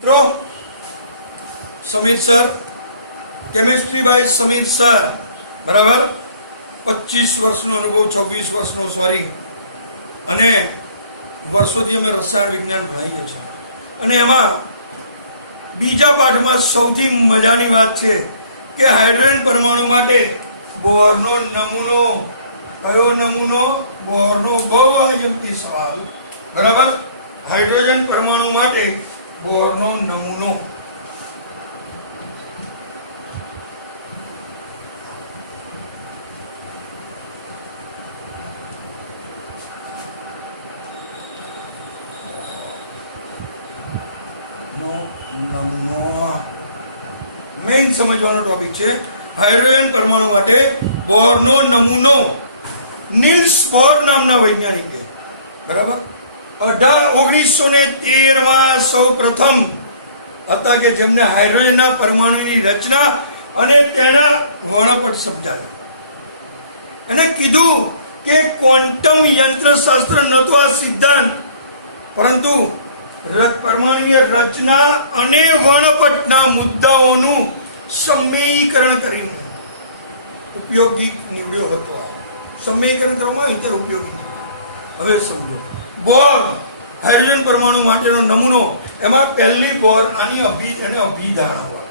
મિત્રો Sameer sir chemistry by Sameer sir બરાબર 25 વર્ષનો અનુભવ 26 વર્ષનો સોરી અને વર્ષોથી અમે રસાયણ વિજ્ઞાન ભણાવીએ છીએ અને એમાં બીજા પાઠમાં સૌથી મજાની વાત છે કે હાઇડ્રોજન પરમાણુ માટે બોરનો નમૂનો કયો નમૂનો બોરનો બહુઆયમકી સવાલ બરાબર હાઇડ્રોજન પરમાણુ માટે બોરનો નમૂનો મેઇન સમજવાનો ટોપિક છે હાઇડ્રોજન પરમાણુ માટે બોરનો નમૂનો નિલ્સ બોર નામના વૈજ્ઞાનિકે બરાબર 1913 માં સૌ પ્રથમ હતા કે જેમને હાઇડ્રોજનના પરમાણુની રચના અને તેના વર્ણપટ સમજાવ્યા અને કીધું કે ક્વોન્ટમ યંત્રશાસ્ત્ર નતો આ સિદ્ધાંત પરંતુ પરમાણુની રચના અને વર્ણપટના મુદ્દાઓનું સમયીકરણ કરીને ઉપયોગી નીવડ્યો હતો. સમયીકરણ કરવામાં ઇન્ટર ઉપયોગી હવે સમજો બોર હાઇડ્રોજન પરમાણુ માટેનો નમૂનો એમાં પહેલી બોર આની અભિધારણા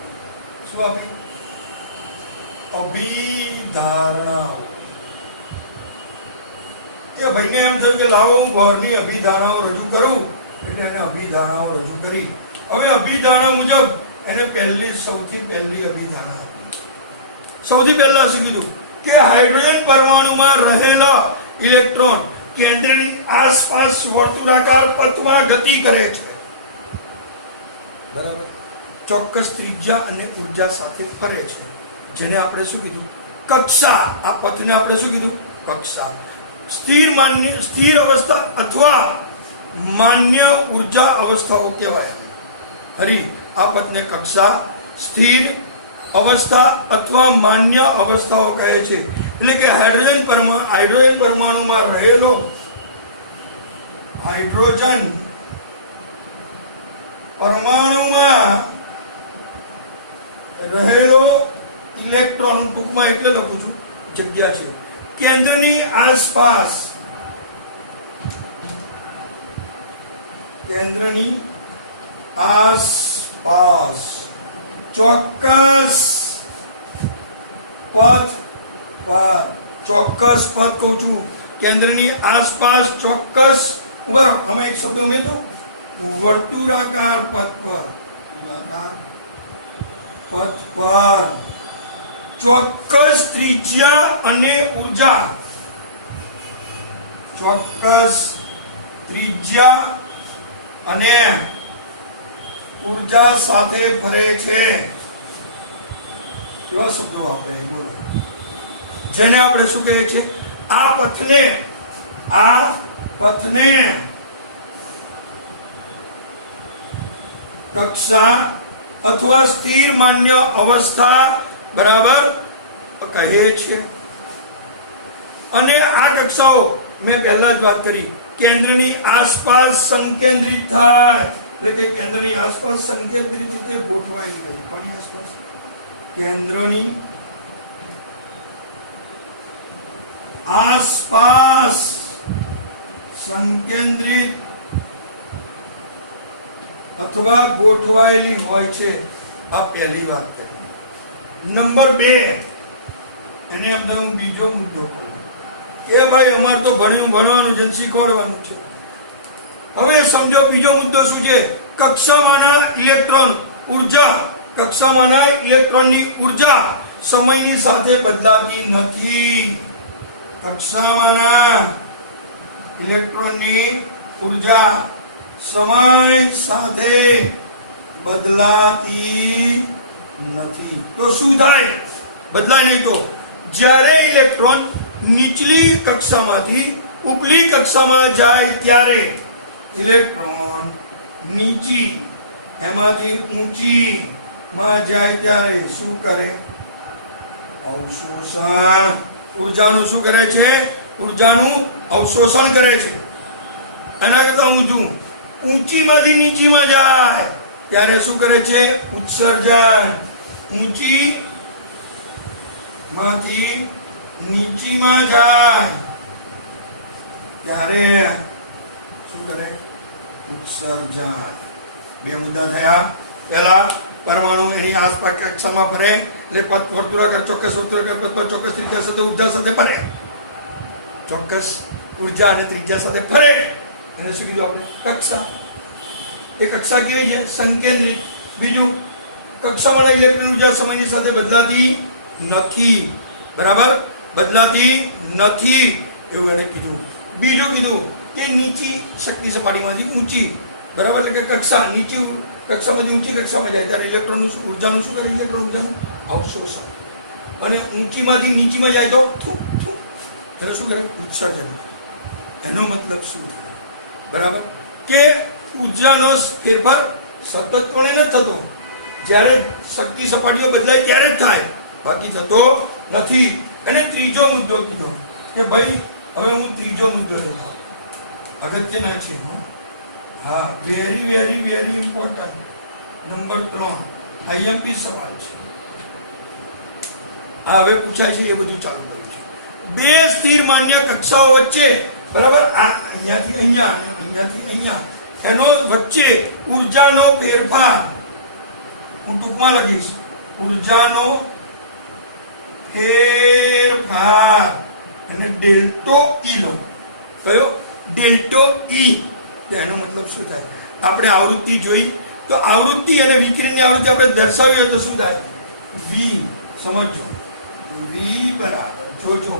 શું આપી અભિધારણા એ ભાઈને એમ થયું કે લાવો હું બોરની અભિધારણાઓ રજૂ કરું એટલે એને અભિધારણાઓ રજૂ કરી. હવે અભિધારણા મુજબ એને સૌથી પહેલી અભિધારણા સૌથી પહેલા શું કીધું કે હાઇડ્રોજન પરમાણુમાં રહેલા ઇલેક્ટ્રોન કેન્દ્રની આસપાસ વર્તુળાકાર પથમાં ગતિ કરે છે બરાબર ચોક્કસ ત્રિજ્યા અને ઉર્જા સાથે ફરે છે જેને આપણે શું કીધું કક્ષા. આ પથને આપણે શું કીધું કક્ષા. સ્થિર અવસ્થા અથવા માન્ય ઉર્જા અવસ્થાઓ કહેવાય. ફરી આ પથને કક્ષા સ્થિર અવસ્થા અથવા માન્ય અવસ્થાઓ કહે છે. એટલે કે હાઇડ્રોજન પરમાણુમાં રહેલો હાઇડ્રોજન પરમાણુમાં રહેલો ઇલેક્ટ્રોન ટૂંકમાં એટલે લખું છું જગ્યા છે કેન્દ્રની આસપાસ ચોક્કસ પદ કહું છું કેન્દ્રની આસપાસ ચોક્કસ અમે એક શબ્દ ઉમેરો વર્તુળાકાર પથ પર ચોક્કસ ત્રિજ્યા અને ઉર્જા ચોક્કસ ત્રિજ્યા અને ઉર્જા સાથે ફરે છે. કેવા શબ્દો આપણે બોલો જેને આપણે શું કહીએ છીએ આ પથને કક્ષા અથવા સ્થિર માન્ય અવસ્થા બરાબર કહે છે. અને આ કક્ષાઓ મેં પહેલા જ વાત કરી કેન્દ્રની આસપાસ સંકેન્દ્રિત થાય એટલે કે કેન્દ્રની આસપાસ સંકેન્દ્રિત રીતે ગોઠવાયેલી હોય. કોની આસપાસ કેન્દ્રની આસપાસ સંકેન્દ્રિત અથવા ગોઠવાયેલી હોય છે. આ પહેલી વાત કરી. નંબર 2 એને એમ તો હું બીજો મુદ્દો કહું કે ભાઈ અમારે તો ભણવાનું છે શીખવાડવાનું છે. હવે સમજો બીજો મુદ્દો શું છે કક્ષામાંના ઇલેક્ટ્રોન ઉર્જા કક્ષામાંના ઇલેક્ટ્રોનની ઉર્જા સમયની સાથે બદલાતી નથી. કક્ષામાંના ઇલેક્ટ્રોનની ઉર્જા સમય સાથે બદલાતી નથી. તો શું થાય બદલાય નહીં તો જ્યારે ઇલેક્ટ્રોન નીચલી કક્ષામાંથી ઉપલી કક્ષામાં જાય ત્યારે ઇલેક્ટ્રોન નીચી એમાંથી ઊંચી માં જાય ત્યારે શું કરે અવશોષણ. ઉર્જાનું શું કરે છે ઉર્જાનું અવશોષણ કરે છે. એના કરતા ઊંચી માંથી નીચીમાં જાય ત્યારે શું કરે છે? ઉત્સર્જન. ઊંચી માંથી નીચીમાં જાય ત્યારે શું કરે? ઉત્સર્જન. બે મુદ્દા થયા. પહેલા પરમાણુ એની આસપાસ કક્ષામાં ફરે એટલે વર્તુળાકાર ચોક્કસ વર્તુળાકાર પથ પર ચોક્કસ ત્રિજ્યા સાથે ઉર્જા સાથે ફરે. ચોક્કસ ઉર્જા અને ત્રિજ્યા સાથે ફરે એને શું કીધું આપણે? કક્ષા. એ કક્ષા કેવી છે? સંકેન્દ્રિત. બીજું, કક્ષામાં ઇલેક્ટ્રોન ઉર્જા સમયની સાથે બદલાતી નથી. બરાબર? બદલાતી નથી એવું એને કીધું. બીજું કીધું કે નીચી શક્તિ સપાટીમાંથી ઊંચી. બરાબર? એટલે કે કક્ષા નીચી કક્ષામાંથી ઊંચી કક્ષામાં જાય ત્યારે ઇલેક્ટ્રોન ઉર્જાનું શું કરે? ઇલેક્ટ્રોન ઉર્જાનું અવશોષણ. અને ઊંચીમાંથી નીચીમાં જાય તો એને શું કરે? ઉત્સર્જન. એનો મતલબ શું થાય? બરાબર? કે ઉર્જાનો ફેરફાર સતતપણે નથી થતો. જ્યારે શક્તિ સપાટીઓ બદલાય ત્યારે જ થાય, બાકી થતો નથી. અને ત્રીજો મુદ્દો કીધો કે ભાઈ હવે હું ત્રીજો મુદ્દો લેતો, અગત્યના છે. હા, very very very important. Number 3 IMP સવાલ છે. આ હવે પૂછાય છે, એ બધું ચાલુ કર્યું છે. બે સ્થિર માન્ય કક્ષાઓ વચ્ચે, બરાબર, અહીંયાથી અહીંયા અને અહીંયાથી અહીંયા, એનો વચ્ચે ઉર્જાનો ફેરફાર, હું ટૂંકમાં લખીશ, ઉર્જાનો ફેરફાર અને ડેલ્ટો ઈ લો. કયો? ડેલ્ટો ઈ. એનો મતલબ શું થાય? આપણે આવૃત્તિ જોઈ તો આવૃત્તિ અને વિકિરણની આવૃત્તિ આપણે દર્શાવી હોય તો શું થાય? વી. સમજો, વી બરાબર જોજો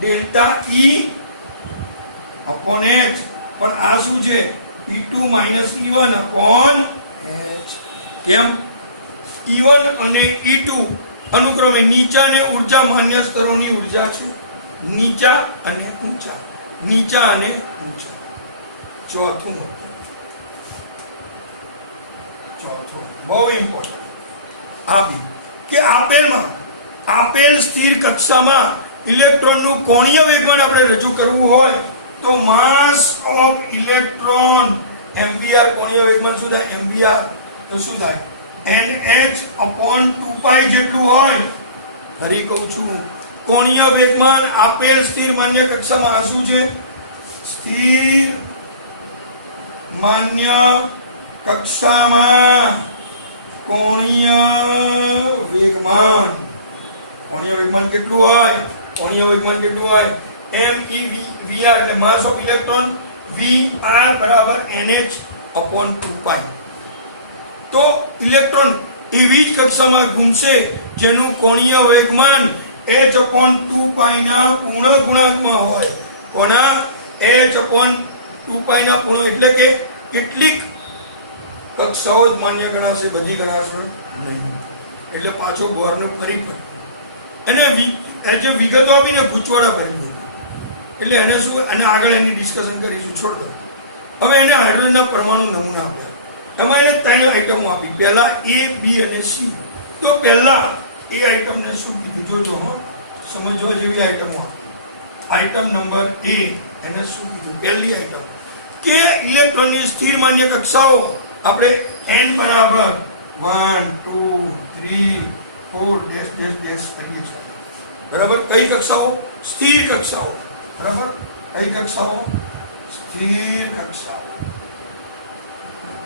ડેલ્ટા ઈ અપોન એચ. પણ આ શું છે? E2 E1 upon H. કેમ? E1 અને E2 અનુક્રમે નીચા અને ઉર્જા માન્ય સ્તરોની ઉર્જા છે. નીચા અને ઊંચા, નીચા અને ઊંચા. ચોથું બહુ ઇમ્પોર્ટન્ટ. કે આપેલ સ્થિર કક્ષામાં ઇલેક્ટ્રોનનું કોણીય વેગમાન આપણે રજૂ કરવું હોય તો માસ ઓફ ઇલેક્ટ્રોન mvr, કોણીય વેગમાન શું થાય? mvr. તો શું થાય? nh/2π જેટલું હોય. ફરી કહું છું, કોણીય વેગમાન આપેલ સ્થિર માન્ય કક્ષામાં શું છે? સ્થિર માન્ય કક્ષામાં કોણીય વેગમાન કેટલું હોય? કોણીય વેગમાન કેટલું હોય? MEVR એટલે માસ ઓફ ઇલેક્ટ્રોન, VR બરાબર NH/2π. તો ઇલેક્ટ્રોન એવી જ કક્ષામાં ઘૂમશે જેનું કોણીય વેગમાન H/2π ના પૂર્ણ ગુણાંકમાં હોય. કોના? H/2π ના પૂર્ણ. એટલે કે કેટલીક કક્ષાઓ જ માન્ય ગણાશે, બધી ગણાશે નહીં. એટલે પાછો બોરને ફરી એને જે વિગતો આપીને ગૂંચવાડા ભરી દે. એટલે એને શું, અને આગળ એની ડિસ્કશન કરીશું, છોડ દો. હવે એને હાઇડ્રોજનના પરમાણુ નમૂના આપ્યા. એમાં એને 3 આઈટમો આપી. પહેલા A, B અને C. તો પહેલા એ આઈટમને શું કીધું જોજો, સમજવા જેવી આઈટમો આપી. આઈટમ નંબર A એને શું કીધું? પહેલી આઈટમ કે ઇલેક્ટ્રોનની સ્થિર માન્ય કક્ષાઓ આપણે n બરાબર 1 2 3 4 ડેશ ડેશ ડેશ કરીએ છીએ. બરાબર? કઈ કક્ષાઓ? સ્થિર કક્ષાઓ. બરાબર? કઈ કક્ષાઓ? સ્થિર કક્ષાઓ.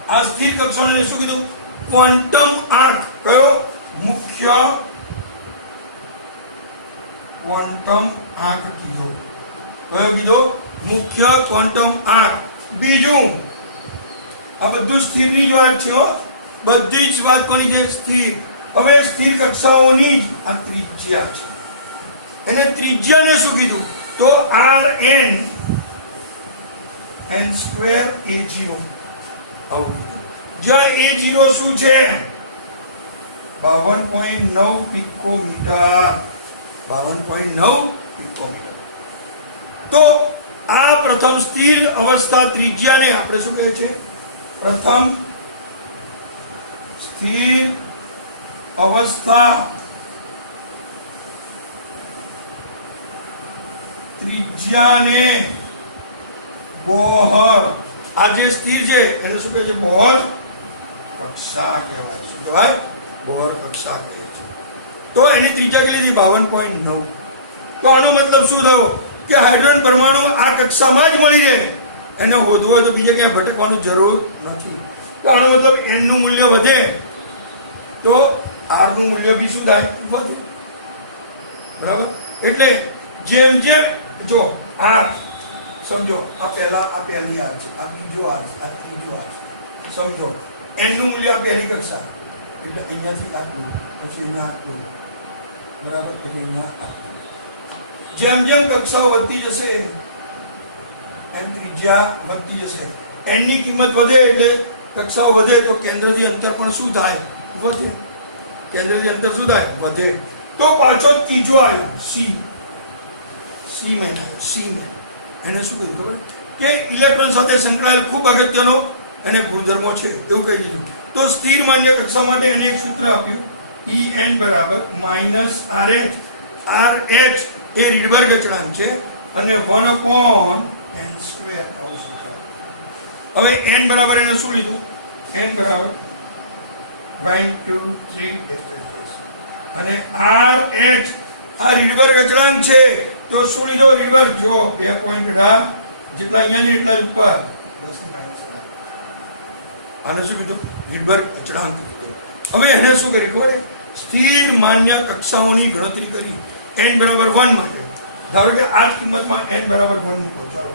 આ સ્થિર કક્ષાઓને શું કીધું? ક્વોન્ટમ આંક. કયો? મુખ્ય ક્વોન્ટમ આંક કીધો. કયો કીધો? મુખ્ય ક્વોન્ટમ આંક. બીજું, આ બધું સ્થિરની જ વાત છે. બધી જ વાત કોની છે? સ્થિર. હવે સ્થિર કક્ષાઓની જ આ ત્રિજ્યા છે. એને ત્રિજ્યાને શું કીધું? તો Rn n² A0. જ્યાં A0 શું છે? 52.9 પિકોમીટર. 52.9 પિકોમીટર. તો આ પ્રથમ સ્થિર અવસ્થા ત્રિજ્યાને આપણે શું કહે છે? પ્રથમ સ્થિર અવસ્થા ત્રિજ્યાને બોહર. આ જે સ્થિર છે એને શું કહે છે? બોહર. કક્ષા કહેવાય. શું કહેવાય? બોર કક્ષા કહે છે. તો એની ત્રિજ્યા કેટલી હતી? 52.9. તો આનો મતલબ શું થયો કે હાઇડ્રોજન પરમાણુ આ કક્ષામાં જ મળી રહે, એને હોદવો હોય તો બીજે ક્યાંય ભટકવાની જરૂર નથી. તો આનો મતલબ n નું મૂલ્ય વધે તો r નું મૂલ્ય બી શું થાય? વધે. બરાબર? એટલે જેમ જેમ જો r સમજો, આ પહેલા આ પહેલી r છે, આ બીજો r છે, આ ત્રીજો r છે. સમજો n નું મૂલ્ય આ પહેલી કક્ષા, એટલે અહીંયાથી આટલું, પછી અહીંયા આટલું. બરાબર? એટલે અહીંયા આટલું. જેમ જેમ કક્ષાઓ વધતી જશે એમ ત્રિજ્યા વધતી જશે. n ની કિંમત વધે એટલે કક્ષાઓ વધે તો કેન્દ્રથી અંતર પણ શું થાય? વધે. કેન્દ્રથી અંતર શું થાય? વધે. તો પાછો ત્રીજો આવ્યો સી મેન આવ્યો. સી મેન એને શું કીધું ખબર કે ઇલેક્ટ્રોન સાથે સંકળાયેલ ખૂબ અગત્યનો એને ગુણધર્મો છે એવું કહી દીધું. તો સ્થિર માન્ય કક્ષા માટે એને એક સૂત્ર આપ્યું, En બરાબર -RH. RH એ રીડબર્ગ અચળાંક છે અને 1/n². હવે n બરાબર એને શું લીધું? n બરાબર 1 2 3 અને RH આ રીડબર્ગ અચળાંક છે તો શું લીધો? રીડબર્ગ જો 2.18 જેટલા અહીંયાની એટલા ઉપર 10 આને શું કીધું? રીડબર્ગ અચળાંક કીધું. હવે એને શું કર્યું ખબર? સ્થિર માન્ય કક્ષાઓની ગણતરી કરી n બરાબર 1 માટે. ધારો કે આ કિંમતમાં n બરાબર 1 મૂકો. ચાલો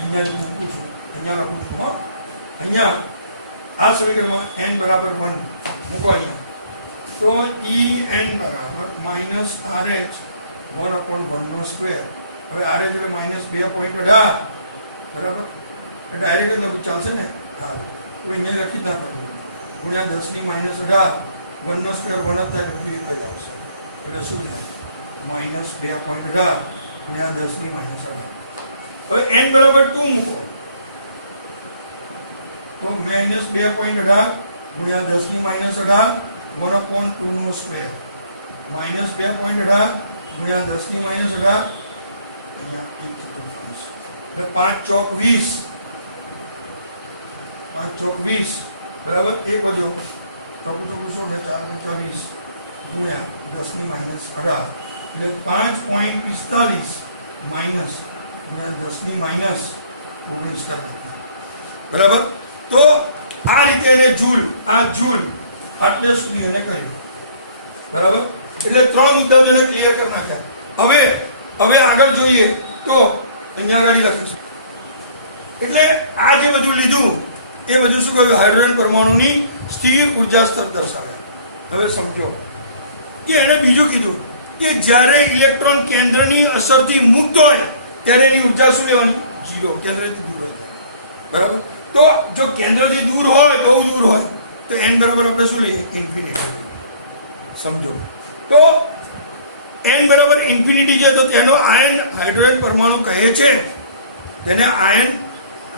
અહીંયા મૂકું છું, અહીંયા લખું છું. હા, અહીંયા આ સમીકરણમાં n બરાબર 1 મૂકો અહીંયા. તો En બરાબર -RH 1/1². હવે RH એટલે -2.18. બરાબર? ડાયરેક્ટ લખી ચાલશે ને? હા, તો અહીંયા લખી જ નાખો ગુણ્યા 10 ની -18 1/2 1 જ થાય એટલે 2 થઈ આવશે. એટલે શું થાય? -2.18 ગુણ્યા 10 ની -18. હવે n બરાબર 2 મૂકો તો -2.18 ગુણ્યા 10 ની -18 1/2². -2.18 ગુણ્યા 10 ની -18 એટલે 5 ચોક 20. 5 ચોક 20 બરાબર? એક વધ્યો ચોકું ચોકું 16 4 20 ગુણ્યા 10 ની -18 એટલે 5.45 માઇનસ ગુણ્યા 10 ની -19. બરાબર? તો આ રીતે એને જૂલ, આ જૂલ આટલે સુધી એને કર્યું. બરાબર? એટલે 3 મુદ્દા એને ક્લિયર કરી નાખ્યા. હવે આગળ જોઈએ તો અહીંયા આગળ લખીશું. એટલે આ જે બધું લીધું એ બધું શું કહ્યું? હાઇડ્રોજન પરમાણુની સ્થિર ઉર્જા સ્તર દર્શાવે. હવે સમજો કે એને બીજું કીધું કે જ્યારે ઇલેક્ટ્રોન કેન્દ્રની અસરથી મુક્ત હોય ત્યારે એની ઉર્જા શું લેવાની? 0. કેન્દ્રથી દૂર હોય. બરાબર? તો જો કેન્દ્રથી દૂર હોય, બહુ દૂર હોય તો n બરાબર આપણે શું લઈએ? ઇન્ફિનિટી. સમજો તો n બરાબર ઇન્ફિનિટી છે તો તેનો આયન હાઇડ્રોજન પરમાણુ કહે છે. તેને આયન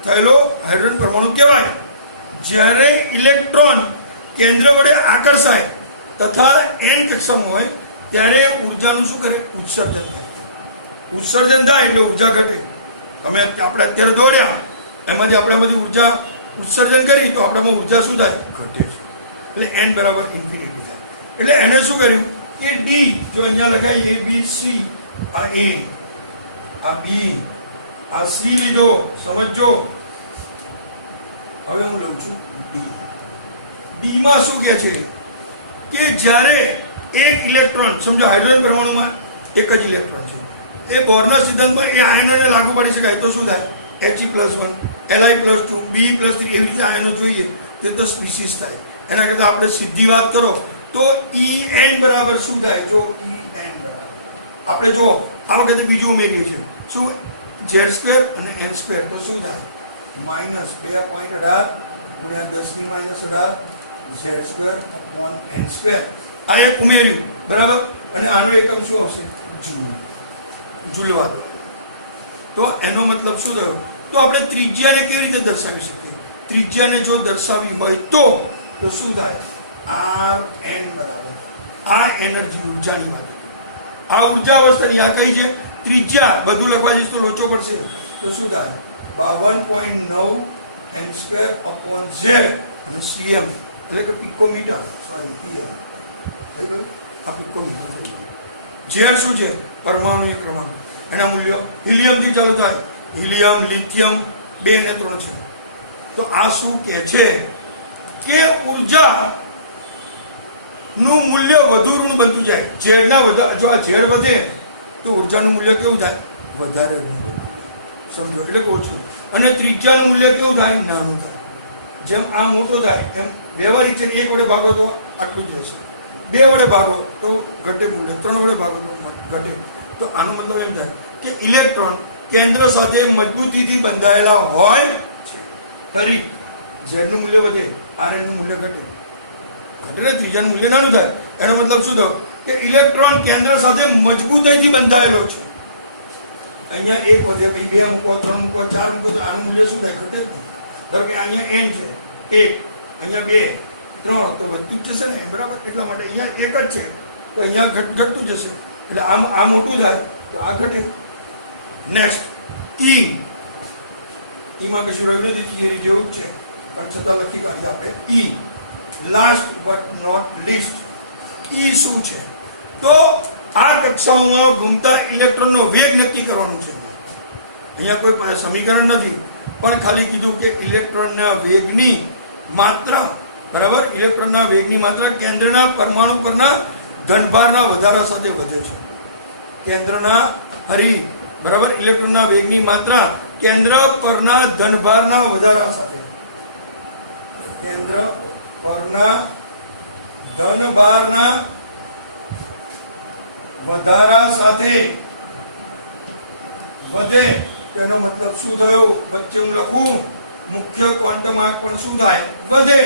થયેલો હાઇડ્રોજન પરમાણુ કહેવાય. જ્યારે ઇલેક્ટ્રોન કેન્દ્ર વડે આકર્ષાય તથા n કક્ષામાં હોય ત્યારે ઉર્જાનું શું કરે? ઉત્સર્જન થાય. ઉત્સર્જન થાય એટલે ઉર્જા ઘટે. આપણે અત્યારે દોડ્યા એમાંથી આપણે બધી ઉર્જા ઉત્સર્જન કરી તો આપણામાં ઉર્જા શું થાય? ઘટે છે. એટલે n બરાબર ઇન્ફિનિટી થાય. એટલે એને શું કર્યું કે d જો અહીંયા લખાય a b c, આ a, આ b, આ c લીધો. સમજો. હવે હું લઉં છું d માં શું કહે છે કે જ્યારે એક ઇલેક્ટ્રોન, સમજો હાઇડ્રોજન પરમાણુમાં એક જ ઇલેક્ટ્રોન છે, એ બોરના સિદ્ધાંતમાં એ આયનોને લાગુ પાડી શકાય તો શું થાય? He+1 Li+2 Be+3 એવી રીતે આયનો જોઈએ તો સ્પીસીસ થાય. એના કરતા આપણે સીધી વાત કરો તો En બરાબર શું થાય? જો En બરાબર આપણે જો આ વખતે બીજું ઉમેરીએ છીએ શું? Z² અને n² તો શું થાય? -2.18 ગુણ્યા 10 ની -18 Z²/n². આ એક ઉમેર્યું. બરાબર? અને આનું એકમ શું આવશે? જૂલ. જૂલવા દો. તો એનો મતલબ શું થયો? તો આપણે ત્રિજ્યાને કેવી રીતે દર્શાવી શકીએ? ત્રિજ્યાને જો દર્શાવી હોય તો શું થાય? Rn બરાબર આ એનર્જી, ઉર્જાની વાત. આ ઉર્જા અવસ્થાની આ કઈ છે? ત્રિજ્યા. બધું લખવા જઈશ તો લોચો પડશે. તો શું થાય? 52.9 n²/z cm. એટલે કે પિકોમીટર, સોરી આ પિકોમીટર થઈ ગયું. ઝેડ શું છે? પરમાણુ ક્રમાંક. એના મૂલ્યો હિલિયમ થી ચાલુ થાય. હિલિયમ, લિથિયમ 2 અને 3 છે. તો આ શું કહે છે કે ઉર્જા નું મૂલ્ય વધુ ઋણ બનતું જાય. ઝેડના જો આ ઝેડ વધે તો ઉર્જાનું મૂલ્ય કેવું થાય? વધારે સમજો, એટલે કે ઓછું. અને ત્રિજ્યાનું મૂલ્ય કેવું થાય? નાનું થાય. જેમ આ મોટો થાય એમ વ્યવહારિક છે. 1 વડે ભાગો તો આટલું જ રહેશે, 2 વડે ભાગો તો ઘટે મૂલ્ય, 3 વડે ભાગો તો ઘટે. તો આનો મતલબ એમ થાય કે ઇલેક્ટ્રોન કેન્દ્ર સાથે મજબૂતીથી બંધાયેલા હોય છે. ફરી ઝેડનું મૂલ્ય વધે, આરએનનું મૂલ્ય ઘટે. ઘટે ત્રીજાનું મૂલ્ય નાનું થાય. એનો મતલબ શું થયો કે ઇલેક્ટ્રોન કેન્દ્ર સાથે મજબૂતાઈથી બંધાયેલો છે. અહીંયા 1 વધે, પછી 2 મૂકો, 3 મૂકો, 4 મૂકો, તો આનું મૂલ્ય શું થાય? ઘટે. ધારો કે અહીંયા n છે 1, અહીંયા 2, 3, તો વધતું જ જશે ને, બરાબર? એટલા માટે અહીંયા 1 જ છે તો અહીંયા ઘટતું જશે. એટલે આ મોટું થાય તો આ ઘટે. નેક્સ્ટ ઈમાં કશું રહ્યું નથી, થિયરી જેવું જ છે પણ છતાં લખી કાઢીએ આપણે. ઈ લાસ્ટ બટ નોટ લીસ્ટ. ઈ શું છે? તો આ કક્ષાઓમાં ઘૂમતા ઇલેક્ટ્રોનનો વેગ નક્કી કરવાનું છે. અહીંયા કોઈ સમીકરણ નથી, પણ ખાલી કીધું કે ઇલેક્ટ્રોનના વેગની માત્રા, બરાબર, ઇલેક્ટ્રોનના વેગની માત્રા કેન્દ્રના પરમાણુ પરના ધનભારના વધારા સાથે વધે છે. કેન્દ્રના બરાબર, ઇલેક્ટ્રોનના વેગની માત્રા કેન્દ્ર પરના ધનભારના વધારા સાથે, કેન્દ્ર પરના ધનભારના વધારા સાથે વધે. તેનો મતલબ શું થયો? વચ્ચે હું લખું મુખ્ય ક્વોન્ટમ આંક પણ શું થાય? વધે.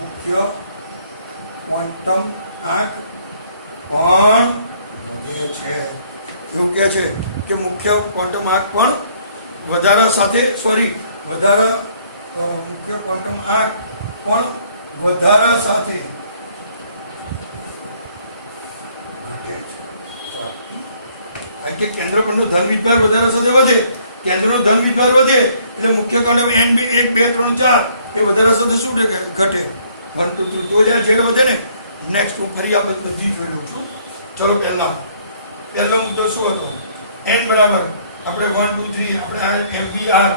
મુખ્ય ક્વોન્ટમ આંક પણ વધે છે. એવું કહે છે કે મુખ્ય ક્વોન્ટમ આંક પણ વધારા સાથે, મુખ્ય ક્વોન્ટમ આંક પણ વધારા સાથે કે કેન્દ્ર પરનો ધન વિદ્યુતભાર વધારા સાથે વધે. કેન્દ્રનો ધન વિદ્યુતભાર વધે એટલે મુખ્ય ક્વોન્ટમ n 1 2 3 4 એ વધારા સાથે શું ઘટે? 1 2 3 જો જ્યારે ઝેડ વધે ને. નેક્સ્ટ હું ફરી આ બધી જોઈ લઉં છું. ચલો પહેલો મુદ્દો શું હતો? n બરાબર આપણે 1 2 3 આપણે MBR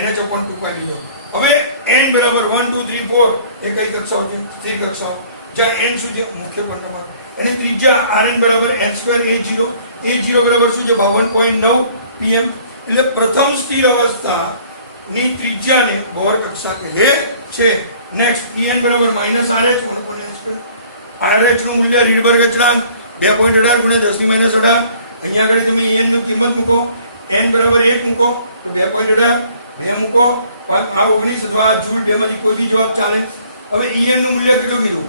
NH/2 કાઢી લીધો. હવે n બરાબર 1 2 3 4 એ કઈ કક્ષાઓ છે? સ્થિર કક્ષાઓ. જ્યાં n શું છે? મુખ્ય ક્વોન્ટમ. એની ત્રિજ્યા Rn બરાબર n2 A0 બરાબર શું છે? 52.9 pm. એટલે પ્રથમ સ્થિર અવસ્થાની ત્રિજ્યાને બોર કક્ષા કહે છે. નેક્સ્ટ En બરાબર -RH 1.h2. RH નું મૂલ્ય રીડબર્ગ અચળાંક 2.18 × 10⁻18. અહીંયા આગળ તમે En ની કિંમત મૂકો. n બરાબર 1 મૂકો તો 2.18, 2 મૂકો આ 19 અથવા જૂલ, બેમાંથી કોઈ બી જવાબ ચાલે. હવે En નું મૂલ્ય કેટલું કીધું?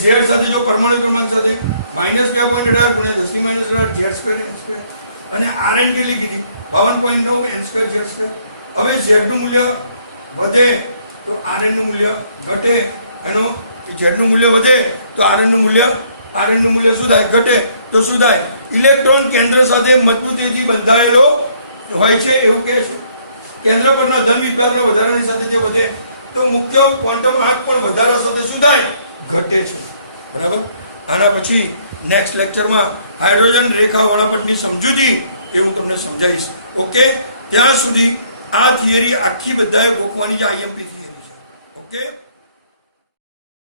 Z સાથે જો પરમાણુ ક્રમાંક સાથે -2.18 × 10⁻18 z² અને Rn કેટલી કીધી? 52.9 n²z². હવે Z નું મૂલ્ય વધે તો Rn નું મૂલ્ય ઘટે. એનો Z નું મૂલ્ય વધે તો Rn નું મૂલ્ય શું થાય? ઘટે. તો શું થાય? ઇલેક્ટ્રોન કેન્દ્ર સાથે મજબૂતીથી બંધાયેલો હોય છે એવું કહે છે. કેન્દ્ર પરના ધન વિદ્યુતભારના વધારાની સાથે જે વધે તો મુખ્ય ક્વોન્ટમ આંક પણ વધારા સાથે શું થાય? ઘટે છે. બરાબર. આના પછી નેક્સ્ટ લેક્ચરમાં હાઇડ્રોજન રેખા વળાંકની સમજૂતી એ હું તમને સમજાવીશ. ઓકે, ત્યાં સુધી આ થિયરી આખી બધાએ ઓળખવાની જે IMP થિયરી છે. ઓકે.